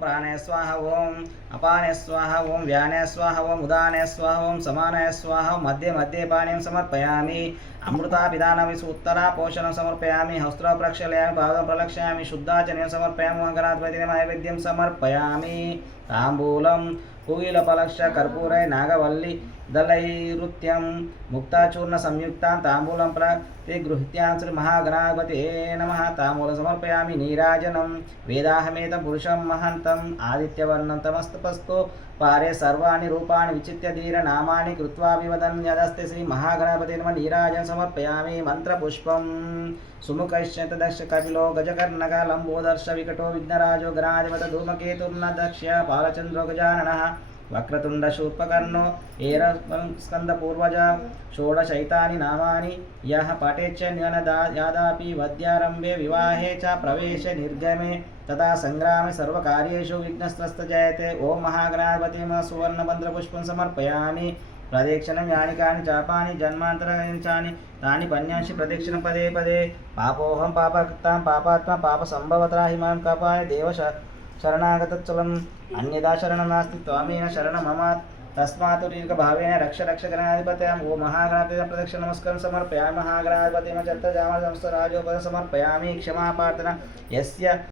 प्राणे स्वाहा ओम अपाने स्वाहा ओम व्याने स्वाहा ओम उदाने स्वाहा ओम समाने स्वाहा मध्ये मध्ये पानीं समर्पयामि अमृतापिदानमि उत्तरा पोषणं समर्पयामि हस्तं प्रक्षालयामि पादं प्रलक्ष्यामि शुद्धाचरणं समर्पयामि गणाधिपतिं नैवेद्यं समर्पयामि ताम्बूलं कुगिलपलक्ष कर्पूरै नागवल्ली दलैरुत्यं मुक्ताचूर्ण संयुक्तां ताम्बूलं प्रतिगृह्यां श्री महागणाधिपते नमः ताम्बूलं समर्पयामि नीराजनं वेदाहमेतं पुरुषं महन्तम् आदित्यवर्णं तमस्तपस्तु पारे सर्वाणि रूपाणि विचित्य धीर नामानि कृत्वा विवदन् यदस्ति श्री महागणाधिपते नमः नीराजनं समर्पयामि मंत्रपुष्पं सुमुखश्च दक्ष कपिलो गजकर्णक लंबोदर्श विकटो विघ्नराजो गणाधिपत धूमकेतुर्नदक्ष बालचंद्रो गजाननः वक्रतुंड शूर्पकर्णो स्कंदपूर्वज षोडशैतानि नामानि यः पठेच्च यादापि वद्यारम्भे विवाहे च प्रवेशे निर्गमे तथा संग्रामे सर्वकार्येषु विघ्नस्तजयते ओम महागणाधिपते सुवर्णमन्त्रपुष्पं समर्पयामि प्रदक्षिणं यानि कानि चापानि जन्मान्तरञ्चानि तानि पन्यांशि प्रदक्षिणं पदे पदे पापोऽहं पापकृतां पापात्मा पापसम्भवत्राहि मां कपाय देव शरणागतचलम् अन्यदा शरणं नास्ति त्वामेव शरणं मम तस्मात् दीर्घभावेन रक्ष रक्ष गणाधिपते ओम महागणाधिपते प्रदक्षिण नमस्कारं समर्पयामि महागणाधिपते चत्तजाम समस्तराजोपद समर्पयामि क्षमा प्रार्थना यस्य